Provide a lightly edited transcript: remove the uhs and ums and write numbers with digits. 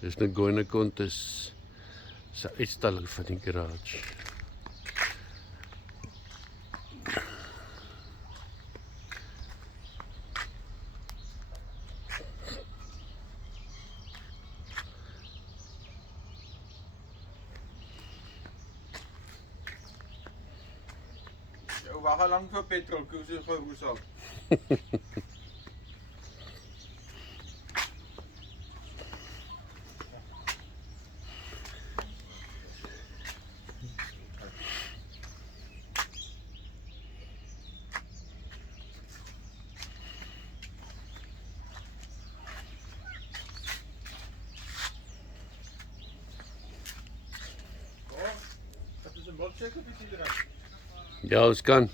Dis nou Goeie Kontes se uitstalling van die garage. Jou wag al lank vir petrol, koes jy gou roes al. Dat is een milkshake of iets hierin? Ja, ons kan.